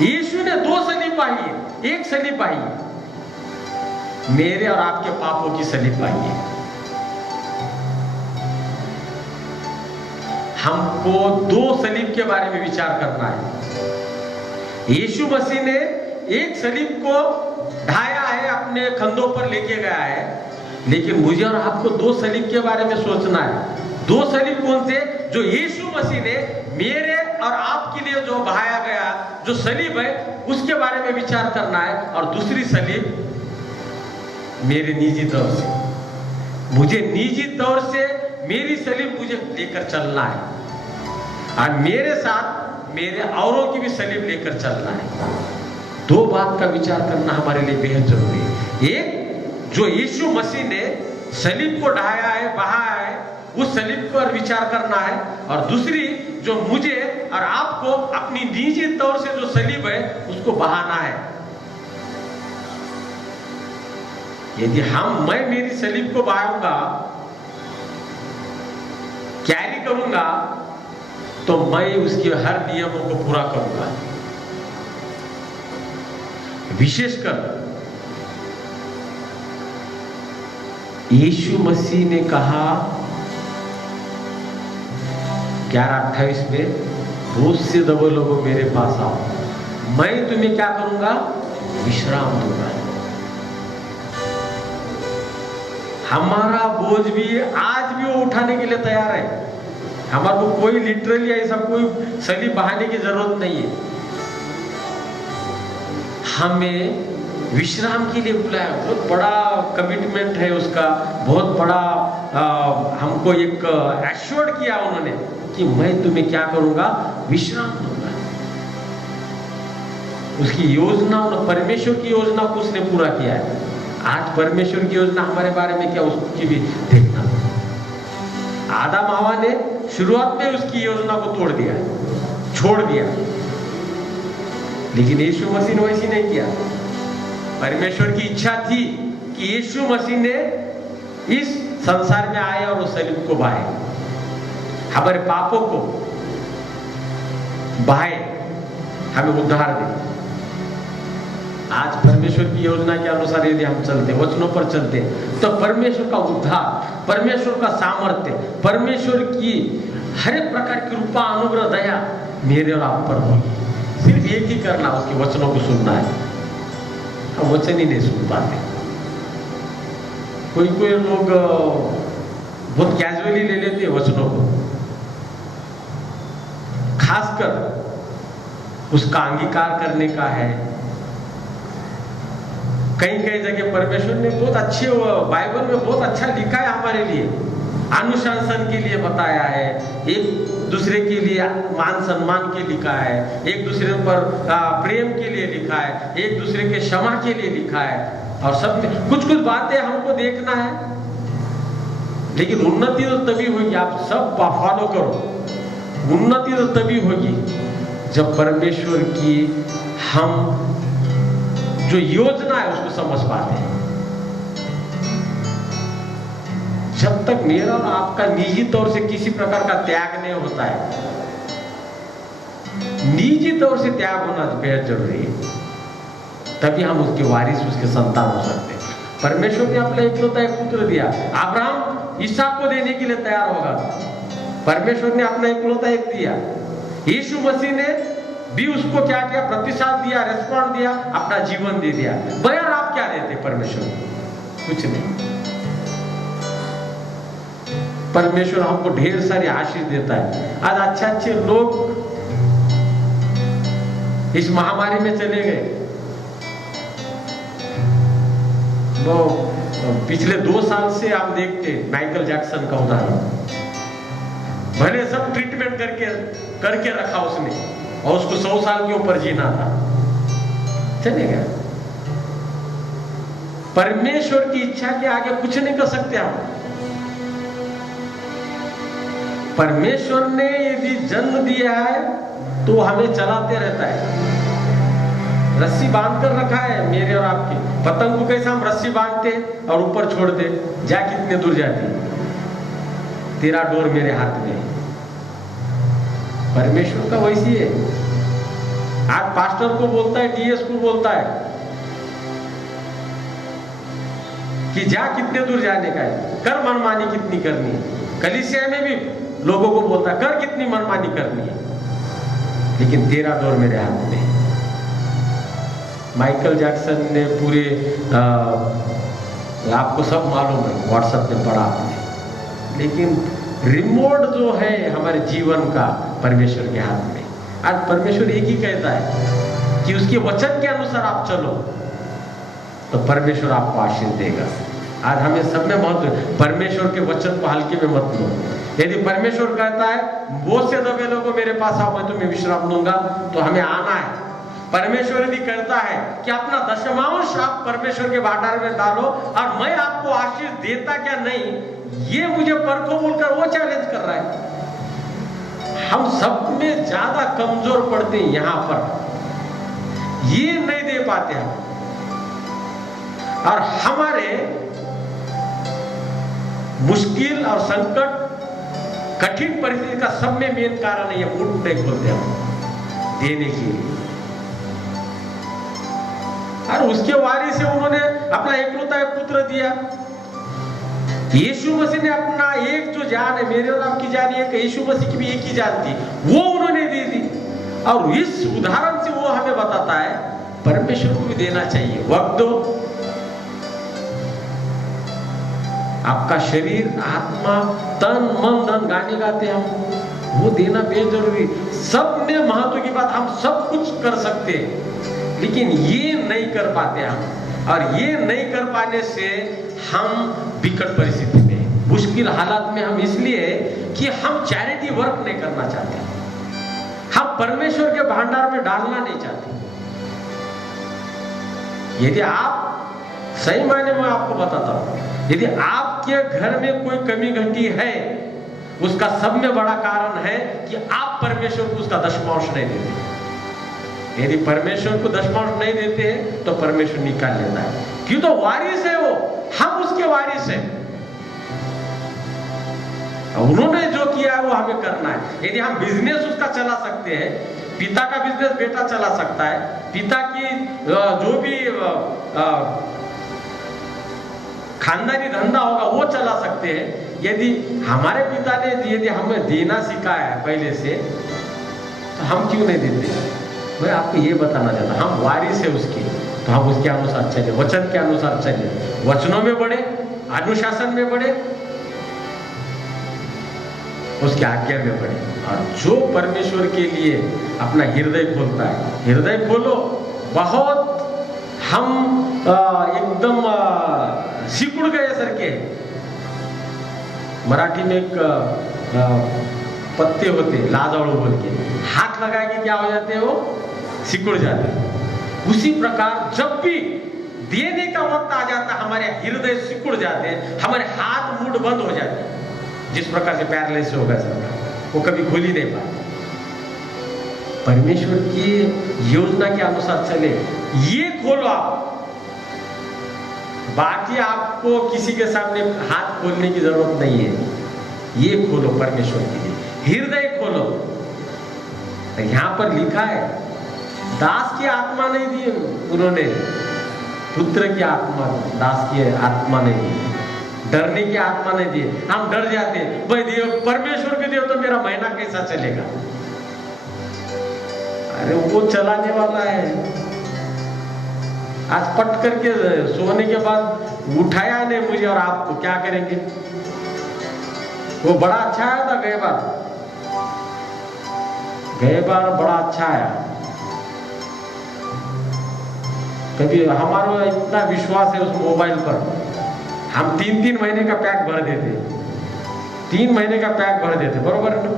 यीशु ने 2 सलीब पाई है, एक सलीब पाई है, मेरे और आपके पापों की सलीब पाई है। हमको 2 सलीब के बारे में विचार करना है। यीशु मसीह ने एक सलीब को ढाया है, अपने कंधों पर लेके गया है, लेकिन मुझे और आपको 2 सलीब के बारे में सोचना है। 2 सलीब कौन से? जो यीशु मसीह ने मेरे और आपके लिए जो बहाया गया जो सलीब है, उसके बारे में विचार करना है। और दूसरी सलीब मेरे निजी तौर से, मुझे निजी तौर से मेरी सलीब मुझे लेकर चलना है, और मेरे साथ मेरे औरों की भी सलीब लेकर चलना है। 2 बात का विचार करना हमारे लिए बेहद जरूरी है। एक, जो यीशु मसीह ने सलीब को ढाया है, बहाया है, उस सलीब पर विचार करना है। और दूसरी, जो मुझे और आपको अपनी निजी तौर से जो सलीब है उसको बहाना है। यदि मैं मेरी सलीब को बहाऊंगा, कैरी करूंगा, तो मैं उसके हर नियमों को पूरा करूंगा। विशेषकर यीशु मसीह ने कहा 11:28 में, रोज से दबे लोगों मेरे पास आओ, मैं तुम्हें क्या करूंगा? विश्राम दूंगा। हमारा बोझ भी आज भी वो उठाने के लिए तैयार है। हमारे को कोई लिटरली ऐसा कोई सलीब बहाने की जरूरत नहीं है। हमें विश्राम के लिए बुलाया, बहुत बड़ा कमिटमेंट है उसका, बहुत बड़ा हमको एक एश्योर्ड किया उन्होंने कि मैं तुम्हें क्या करूंगा? विश्राम दूंगा। उसकी योजना, परमेश्वर की योजना को उसने पूरा किया है। आज परमेश्वर की योजना हमारे बारे में क्या, उसकी भी देखना। आदम हवा ने शुरुआत में उसकी योजना को तोड़ दिया, छोड़ दिया, लेकिन यीशु मसीह ने वैसी नहीं किया। परमेश्वर की इच्छा थी कि यीशु मसीह ने इस संसार में आए और उस सलीब को बहाए, हमारे पापों को बहाए, हमें उद्धार दे। आज परमेश्वर की योजना के अनुसार यदि हम चलते, वचनों पर चलते, तो परमेश्वर का उद्धार, परमेश्वर का सामर्थ्य, परमेश्वर की हर एक प्रकार की कृपा, अनुग्रह, दया मेरे और आप पर होगी। सिर्फ एक ही करना, उसके वचनों को सुनना है। हम वचन ही नहीं सुन पाते। कोई कोई लोग बहुत कैजुअली ले लेते हैं वचनों को, खासकर उसका अंगीकार करने का है। कई कई जगह परमेश्वर ने बहुत अच्छे, बाइबल में बहुत अच्छा लिखा है हमारे लिए, अनुशासन के लिए बताया है, एक दूसरे के लिए मान सम्मान के लिखा है, एक दूसरे पर प्रेम के लिए लिखा है, एक दूसरे के क्षमा के लिए लिखा है। और सब कुछ कुछ बातें हमको देखना है, लेकिन उन्नति तो तभी होगी, आप सब फॉलो करो। उन्नति तो तभी होगी जब परमेश्वर की हम जो योजना है उसको समझ पाते हैं। जब तक मेरा और आपका निजी तौर से किसी प्रकार का त्याग नहीं होता है, निजी तौर से त्याग होना बेहद जरूरी है, तभी हम उसके वारिस, उसके संतान हो सकते हैं। परमेश्वर ने अपना इकलौता एक पुत्र दिया, अब्राहम इसहाक को देने के लिए तैयार होगा, परमेश्वर ने अपना इकलौता एक दिया। यीशु मसीह ने भी उसको क्या किया? प्रतिसाद दिया, रेस्पॉन्ड दिया, अपना जीवन दे दिया। बयान आप क्या देते परमेश्वर? कुछ नहीं। परमेश्वर हमको ढेर सारी आशीष देता है। आज अच्छे अच्छे लोग इस महामारी में चले गए। वो पिछले 2 साल से आप देखते माइकल जैक्सन का उदाहरण, भले सब ट्रीटमेंट करके रखा उसने, और उसको 100 साल के ऊपर जीना था, चले गया। परमेश्वर की इच्छा के आगे कुछ नहीं कर सकते हम। परमेश्वर ने यदि जन्म दिया है तो हमें चलाते रहता है। रस्सी बांध कर रखा है मेरे और आपके। पतंग को कैसे हम रस्सी बांधते और ऊपर छोड़ते, जा कितने दूर जाती। तेरा डोर मेरे हाथ में है। परमेश्वर का वैसी है। आज पास्टर को बोलता है, डीएस को बोलता है कि जा कितने दूर जाने का है, कर मनमानी कितनी करनी है। कलीसिया में भी लोगों को बोलता है कर कितनी मनमानी करनी है, लेकिन तेरा डोर मेरे हाथ में है। माइकल जैक्सन ने पूरे आपको सब मालूम है, व्हाट्सएप में पढ़ा आपने, लेकिन रिमोट जो है हमारे जीवन का परमेश्वर के हाथ में। आज परमेश्वर एक ही कहता है कि उसके वचन के अनुसार आप चलो तो परमेश्वर आपको आशीष देगा। आज हमें सब में महत्व, परमेश्वर के वचन को हल्के में मत लो। यदि परमेश्वर कहता है बहुत से दबे लोगों मेरे पास आओ मैं तुम्हें विश्राम दूंगा, तो हमें आना है। परमेश्वर यदि कहता है कि अपना दशमांश आप परमेश्वर के भंडार में डालो और मैं आपको आशीष देता क्या नहीं, ये मुझे परखो बोलकर वो चैलेंज कर रहा है। हम सब में ज्यादा कमजोर पड़ते हैं यहां पर, ये नहीं दे पाते हम। और हमारे मुश्किल और संकट कठिन परिस्थिति का सब में मेन कारण है ये मुंह नहीं खोलते हम देने के लिए। और उसके वारिस से उन्होंने अपना एकलौता एक पुत्र दिया। यीशु मसीह ने अपना एक जो जान है, मेरे और आपकी जान है, यीशु मसीह की भी एक ही जान थी, वो उन्होंने दे दी। और इस उदाहरण से वो हमें बताता है परमेश्वर को भी देना चाहिए। वक्त दो, आपका शरीर, आत्मा, तन, मन, धन, गाने गाते हम, वो देना बेजरूरी। सब में महत्व की बात, हम सब कुछ कर सकते हैं, लेकिन ये नहीं कर पाते हम। और ये नहीं कर पाने से हम विकट परिस्थिति में, मुश्किल हालात में हम, इसलिए कि हम चैरिटी वर्क नहीं करना चाहते, हम परमेश्वर के भंडार में डालना नहीं चाहते। यदि आप, सही मायने में आपको बताता हूं, यदि आपके घर में कोई कमी घटी है, उसका सब में बड़ा कारण है कि आप परमेश्वर को उसका दशमांश नहीं देते। यदि परमेश्वर को दशमांश नहीं देते हैं तो परमेश्वर निकाल लेता है, क्यों? तो वारिस है वो, हम उसके वारिस हैं। उन्होंने जो किया है वो hमें करना है। यदि हम बिजनेस उसका चला सकते हैं, पिता का बिजनेस बेटा चला सकता है, पिता की जो भी खानदानी धंधा होगा वो चला सकते हैं। यदि हमारे पिता ने यदि हमें देना सिखाया है पहले से, तो हम क्यों नहीं देते? मैं आपको ये बताना चाहता, हम वारिस है उसके, तो हम उसके अनुसार चले, वचन के अनुसार चले, वचनों में बढ़े, अनुशासन में बढ़े, उसके आज्ञा में बढ़े। और जो परमेश्वर के लिए अपना हृदय खोलता है, हृदय खोलो। बहुत हम एकदम सिकुड़ गए सर के। मराठी में एक पत्ते होते लाजाड़ू बोल के, हाथ लगा के क्या हो जाते हैं, वो सिकुड़ जाते हैं। उसी प्रकार जब भी देने का वक्त आ जाता है, हमारे हृदय सिकुड़ जाते हैं, हमारे हाथ मुड़ बंद हो जाते हैं। जिस प्रकार से पैरालिसिस हो गया सर, वो कभी खुल ही नहीं पाते। परमेश्वर की योजना के अनुसार चले, ये खोलो आप। बाकी आपको किसी के सामने हाथ खोलने की जरूरत नहीं है। ये खोलो परमेश्वर के लिए, हृदय खोलो। यहां पर लिखा है दास की आत्मा नहीं दी उन्होंने, पुत्र की आत्मा, दास की आत्मा नहीं दी, डरने की आत्मा नहीं दी। हम डर जाते, भाई देव परमेश्वर के देव तो मेरा महीना कैसा चलेगा? अरे वो चलाने वाला है। आज पट करके सोने के बाद उठाया नहीं मुझे और आपको, क्या करेंगे? वो बड़ा अच्छा आया था गए बार बड़ा अच्छा आया। कभी हमारा इतना विश्वास है उस मोबाइल पर, हम 3-3 महीने का पैक भर देते, 3 महीने का पैक भर देते, बरोबर है ना?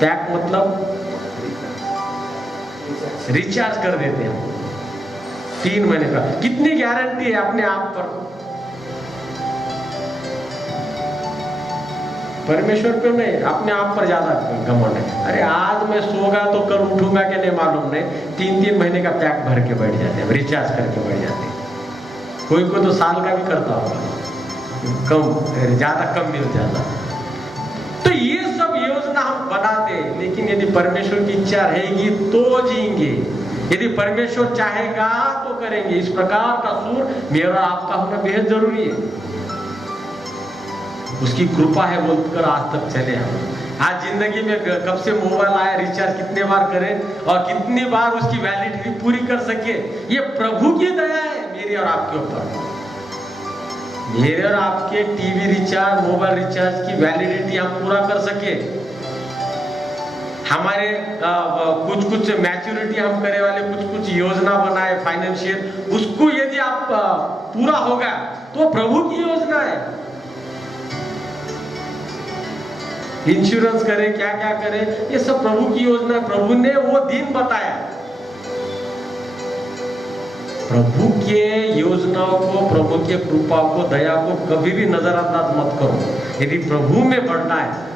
पैक मतलब रिचार्ज कर देते हैं 3 महीने का। कितनी गारंटी है अपने आप पर? परमेश्वर पे नहीं, अपने आप पर ज्यादा घमंड है। अरे आज मैं सोगा तो कल उठूंगा कि नहीं मालूम नहीं, 3-3 महीने का पैक भर के बैठ जाते हैं, रिचार्ज करके बैठ जाते हैं। कोई कोई तो साल का भी करता होगा, कम ज्यादा कम मिल जाता। तो ये सब योजना हम बनाते हैं, लेकिन यदि परमेश्वर की इच्छा रहेगी तो जिएंगे, यदि परमेश्वर चाहेगा तो करेंगे। इस प्रकार का सूर मेरा आपका होना बेहद जरूरी है। उसकी कृपा है बोलकर आज तक चले हम। आज जिंदगी में कब से मोबाइल आया, रिचार्ज कितने बार करें और कितनी बार उसकी वैलिडिटी पूरी कर सके, ये प्रभु की दया है मेरी और आपके ऊपर। मेरे और आपके टीवी रिचार्ज, मोबाइल रिचार्ज की वैलिडिटी हम पूरा कर सके, हमारे कुछ मैच्योरिटी हम करे वाले कुछ योजना बनाए फाइनेंशियल, उसको यदि आप पूरा होगा तो प्रभु की योजना है। इंश्योरेंस करें, क्या क्या करें, ये सब प्रभु की योजना है। प्रभु ने वो दिन बताया। प्रभु के योजनाओं को, प्रभु के कृपा को, दया को कभी भी नजरअंदाज मत करो। यदि प्रभु में बढ़ना है,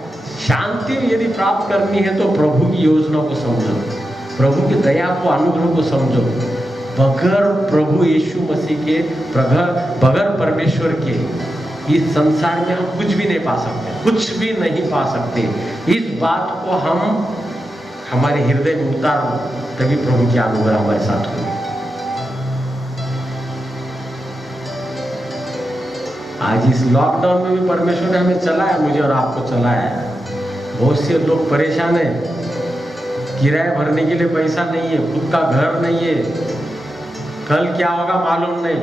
शांति यदि प्राप्त करनी है तो प्रभु की योजना को समझो, प्रभु की दया को, अनुग्रह को समझो। बगैर प्रभु यीशु मसीह के, बगैर परमेश्वर के इस संसार में हम कुछ भी नहीं पा सकते, कुछ भी नहीं पा सकते। इस बात को हम हमारे हृदय में उतारो, तभी प्रभु की अनुग्रह हमारे साथ होगी। आज इस लॉकडाउन में भी परमेश्वर ने हमें चलाया, मुझे और आपको चलाया है। बहुत से लोग परेशान हैं, किराया भरने के लिए पैसा नहीं है, खुद का घर नहीं है, कल क्या होगा मालूम नहीं।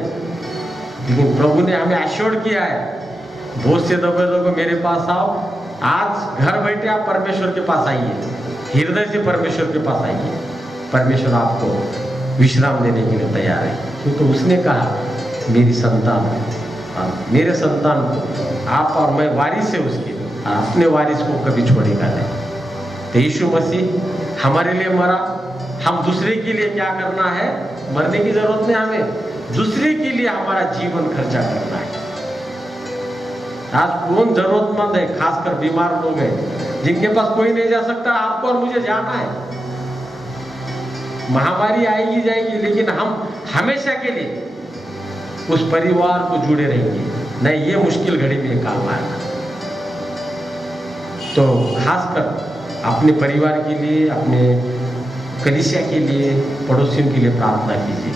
लेकिन प्रभु ने हमें एश्योर्ड किया है, बहुत से दबे लोगों मेरे पास आओ, आज घर बैठे आप परमेश्वर के पास आइए, हृदय से परमेश्वर के पास आइए। परमेश्वर आपको विश्राम देने के लिए तैयार है, क्योंकि उसने कहा मेरी संतान, मेरे संतान को आप और मैं वारिस है उसके, अपने वारिस को कभी छोड़ेगा नहीं। तो यीशु मसीह हमारे लिए मरा, हम दूसरे के लिए क्या करना है, मरने की जरूरत नहीं, हमें दूसरे के लिए हमारा जीवन खर्चा करना है। आज कौन जरूरतमंद है, खासकर बीमार लोग हैं जिनके पास कोई नहीं जा सकता, आपको और मुझे जाना है। महामारी आएगी जाएगी, लेकिन हम हमेशा के लिए उस परिवार को जुड़े रहेंगे, नहीं ये मुश्किल घड़ी में काम आएगा। तो खासकर अपने परिवार के लिए, अपने कलीसिया के लिए, पड़ोसियों के लिए प्रार्थना कीजिए।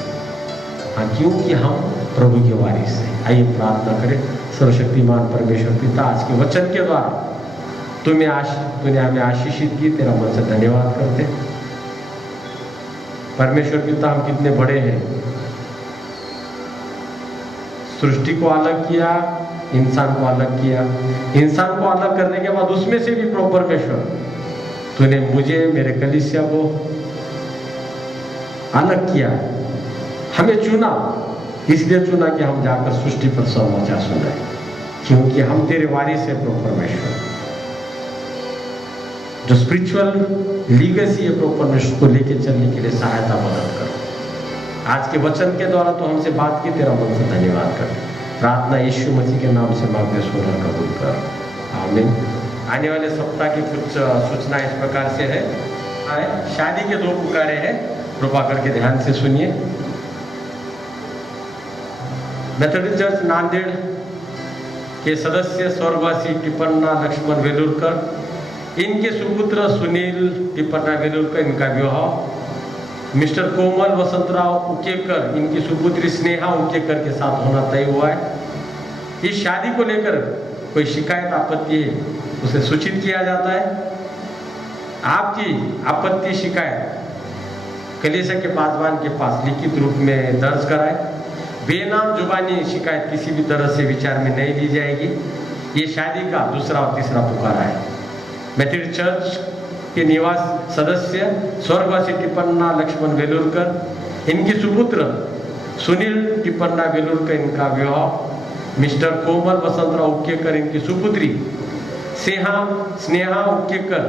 हाँ, क्योंकि हम प्रभु के वारिस हैं। आइए प्रार्थना करें। सर्वशक्तिमान परमेश्वर पिता, आज के वचन के द्वारा तूने हमें आशीषित की, तेरा मन से धन्यवाद करते। परमेश्वर पिता, हम कितने बड़े हैं, सृष्टि को अलग किया, इंसान को अलग किया, इंसान को अलग करने के बाद उसमें से भी प्रभु परमेश्वर तूने मुझे, मेरे कलीसिया को अलग किया, हमें चुना। इसलिए चुना कि हम जाकर सृष्टि पर समाचार सुनाए, क्योंकि हम तेरे वारिस है प्रभु परमेश्वर। जो स्पिरिचुअल लीगेसी है प्रभु परमेश्वर को लेके चलने के लिए सहायता मदद करो। आज के वचन के द्वारा तो हमसे बात की, तेरा मन से धन्यवाद कर। प्रार्थना यीशु मसीह के नाम से मांगते सोना कबूल कर, आमीन। आने वाले सप्ताह की कुछ सूचना इस प्रकार से है। शादी के 2 पुकारे हैं, कृपा करके ध्यान से सुनिए। मेथोडिस्ट चर्च नांदेड़ के सदस्य स्वर्गवासी टिप्पण्णा लक्ष्मण वेलुरकर, इनके सुपुत्र सुनील टिप्पण्णा वेलुरकर, इनका विवाह मिस्टर कोमल वसंतराव उकेकर, इनकी सुपुत्री स्नेहा उकेकर के साथ होना तय हुआ है। इस शादी को लेकर कोई शिकायत आपत्ति है, उसे सूचित किया जाता है। आपकी आपत्ति शिकायत कलीसिया के पासवान के पास लिखित रूप में दर्ज कराए। बेनाम जुबानी शिकायत किसी भी तरह से विचार में नहीं ली जाएगी। ये शादी का दूसरा और तीसरा पुकारा है। मेथोडिस्ट चर्च के निवास सदस्य स्वर्गवासी टिप्पण्णा लक्ष्मण वेलुरकर, इनके सुपुत्र सुनील टिप्पण्णा वेलुरकर, इनका विवाह मिस्टर कोमल वसंतराव उकेकर, इनकी सुपुत्री स्नेहा उकेकर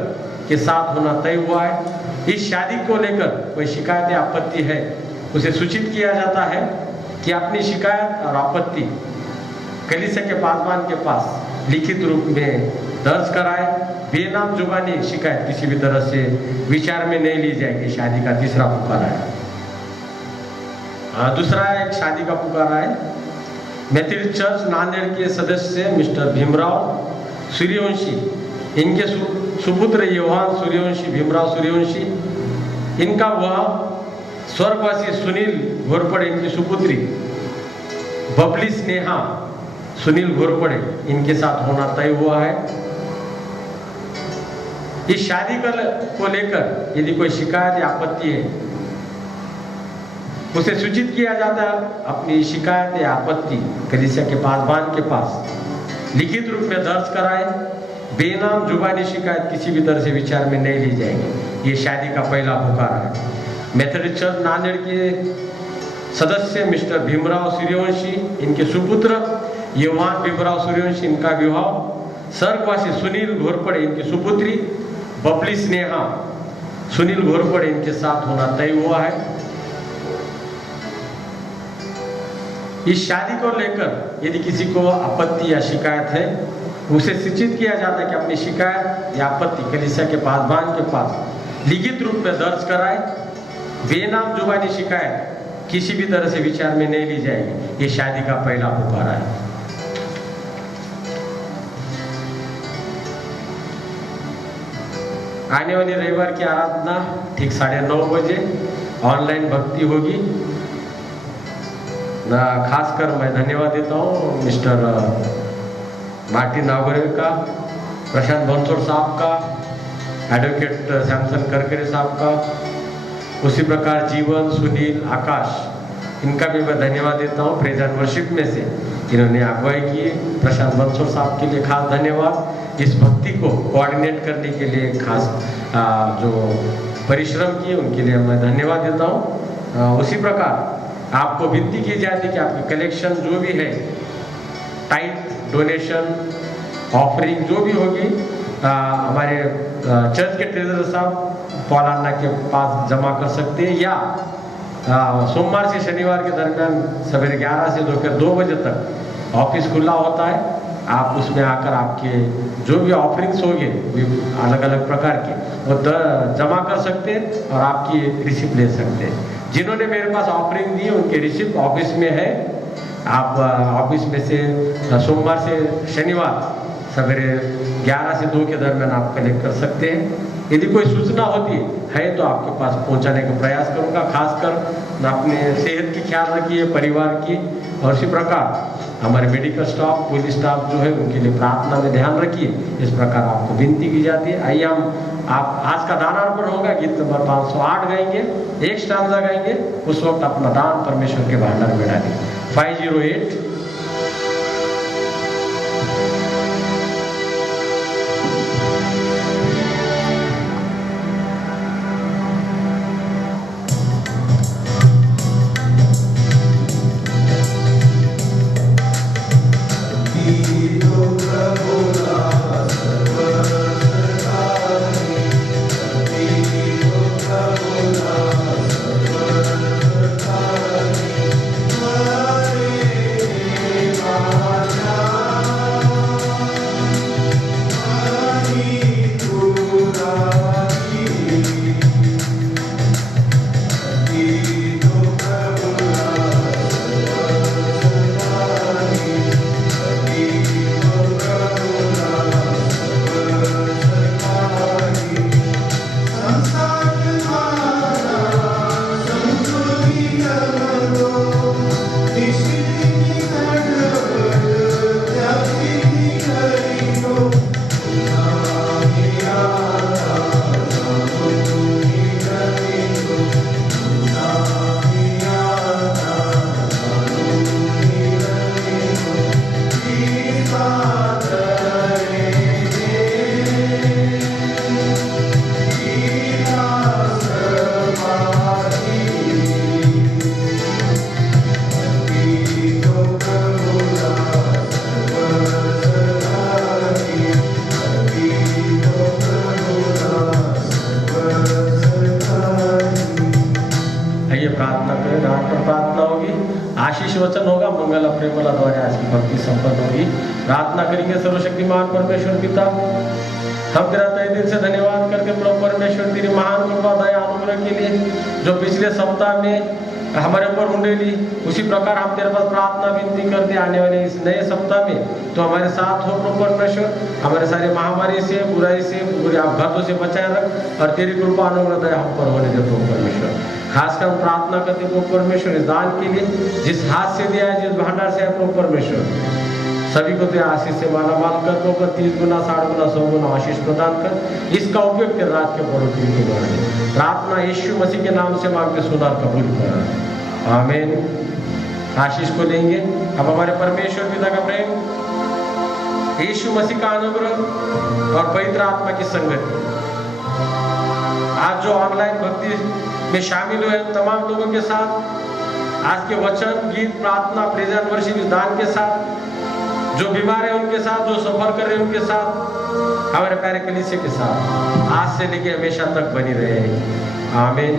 के साथ होना तय हुआ है। इस शादी को लेकर कोई शिकायत या आपत्ति है, उसे सूचित किया जाता है कि अपनी शिकायत और आपत्ति कलीसिया के पासवान के पास लिखित रूप में दर्ज कराए, बेनाम जुबानी शिकायत किसी भी तरह से विचार में नहीं ली जाएगी। शादी का तीसरा पुकारा है। दूसरा एक शादी का पुकारा है। मेथोडिस्ट चर्च नांदेड़ के सदस्य मिस्टर भीमराव सूर्यवंशी, इनके सुपुत्र योहान सूर्यवंशी, भीमराव सूर्यवंशी, इनका वह स्वर्गवासी सुनील घोरपड़े, इनकी सुपुत्री बबली स्नेहा सुनील घोरपड़े, इनके साथ होना तय हुआ है। इस शादी को लेकर यदि कोई शिकायत या आपत्ति है, उसे सूचित किया जाता है। अपनी शिकायत या आपत्ति कलीसिया के पासबान के पास लिखित रूप में दर्ज कराए। बेनाम जुबानी शिकायत किसी भी तरह से विचार में नहीं ली जाएगी। ये शादी का पहला पुकारा है। मेथोडिस्ट चर्च नांदेड़ के सदस्य मिस्टर भीमराव सूर्यवंशी, इनके सुपुत्र योहान भीमराव सूर्यवंशी, इनका विवाह स्वर्गवासी सुनील घोरपड़े, इनकी सुपुत्री बबली स्नेहा सुनील घोरपड़े, इनके साथ होना तय हुआ है। इस शादी को लेकर यदि किसी को आपत्ति या शिकायत है, उसे सूचित किया जाता है कि अपनी शिकायत या आपत्ति कलीसिया के पासबान के पास लिखित रूप में दर्ज कराए। बेनाम जुबानी शिकायत किसी भी तरह से विचार में नहीं ली जाएगी। ये शादी का पहला पुकारा है। आने वाली रविवार की आराधना ठीक 9:30 बजे ऑनलाइन भक्ति होगी। खासकर मैं धन्यवाद देता हूँ मिस्टर मार्टिन नागोरे का, प्रशांत बंसोड़ साहब का, एडवोकेट सैमसन करकरे साहब का, उसी प्रकार जीवन, सुनील, आकाश, इनका भी मैं धन्यवाद देता हूँ। प्रेज एंड वर्शिप में से इन्होंने अगुवाई की। प्रशांत बंसोड़ साहब के लिए खास धन्यवाद। इस भक्ति को कोऑर्डिनेट करने के लिए खास जो परिश्रम किए उनके लिए मैं धन्यवाद देता हूँ। उसी प्रकार आपको विनती की जाती है कि आपकी कलेक्शन जो भी है, टाइट, डोनेशन, ऑफरिंग जो भी होगी, हमारे चर्च के ट्रेजरर साहब पौलाना के पास जमा कर सकते हैं, या सोमवार से शनिवार के दरमियान सवेरे 11 से दोपहर 2 बजे तक ऑफिस खुला होता है। आप उसमें आकर आपके जो भी ऑफरिंग्स होंगे अलग अलग प्रकार के वो जमा कर सकते हैं और आपकी रिसिप्ट ले सकते हैं। जिन्होंने मेरे पास ऑफरिंग दी उनके रिसिप्ट ऑफिस में है। आप ऑफिस में से सोमवार से शनिवार सवेरे 11 से 2 के दरमियान आप कलेक्ट कर सकते हैं। यदि कोई सूचना होती है तो आपके पास पहुंचाने का प्रयास करूंगा। खासकर अपने सेहत की ख्याल रखिए, परिवार की, और इसी प्रकार हमारे मेडिकल स्टाफ, पुलिस स्टाफ जो है उनके लिए प्रार्थना में ध्यान रखिए। इस प्रकार आपको विनती की जाती है। आइए हम आप आज का दान अर्पण होगा, गीत नंबर 508 गाएंगे, एक स्टांजा गाएंगे, उस वक्त अपना दान परमेश्वर के भंडार में डालें। 508 Hare घाट पर प्रार्थना होगी, आशीष वचन होगा, मंगल प्रेमला द्वारा आज की भक्ति संपन्न होगी। प्रार्थना करेंगे। सर्वशक्तिमान परमेश्वर पिता, हम तेरा तहे दिल से धन्यवाद करके प्रभु परमेश्वर तेरी महान कृपा दया अनुग्रह के लिए जो पिछले सप्ताह में हमारे ऊपर उंडेली, उसी प्रकार हम तेरे पास प्रार्थना विनती करते आने वाले इस नए सप्ताह में तो हमारे साथ हो प्रभु परमेश्वर, हमारे सारे महामारी से, बुराई से, बुरे अपघातों से बचाए रख और तेरी कृपा अनुग्रह दया हम पर होने दे प्रभु परमेश्वर। खासकर हम प्रार्थना करते प्रभु परमेश्वर इस दान के लिए, जिस हाथ से दिया है, जिस भंडार से है प्रभु परमेश्वर, सभी को तेरे आशीष से माला माल कर, को 30 गुना 60 गुना 100 गुना आशीष प्रदान कर। इसका उपयोग तेरे राज के बढ़ोतरी के द्वारा प्रार्थना यीशु मसीह के नाम से मांगते सुना कबूल कर, आमीन। आशीष को लेंगे। अब हमारे परमेश्वर पिता का प्रेम, यीशु मसीह का अनुग्रह और पवित्र आत्मा की संगति आज जो ऑनलाइन भक्ति में शामिल हुए तमाम लोगों के साथ, आज के वचन, गीत, प्रार्थना, प्रेज एंड वर्शिप दान के साथ, जो बीमार है उनके साथ, जो सफर कर रहे हैं उनके साथ, हमारे प्यारे कलीसिया के साथ आज से लेके हमेशा तक बनी रहे, आमीन।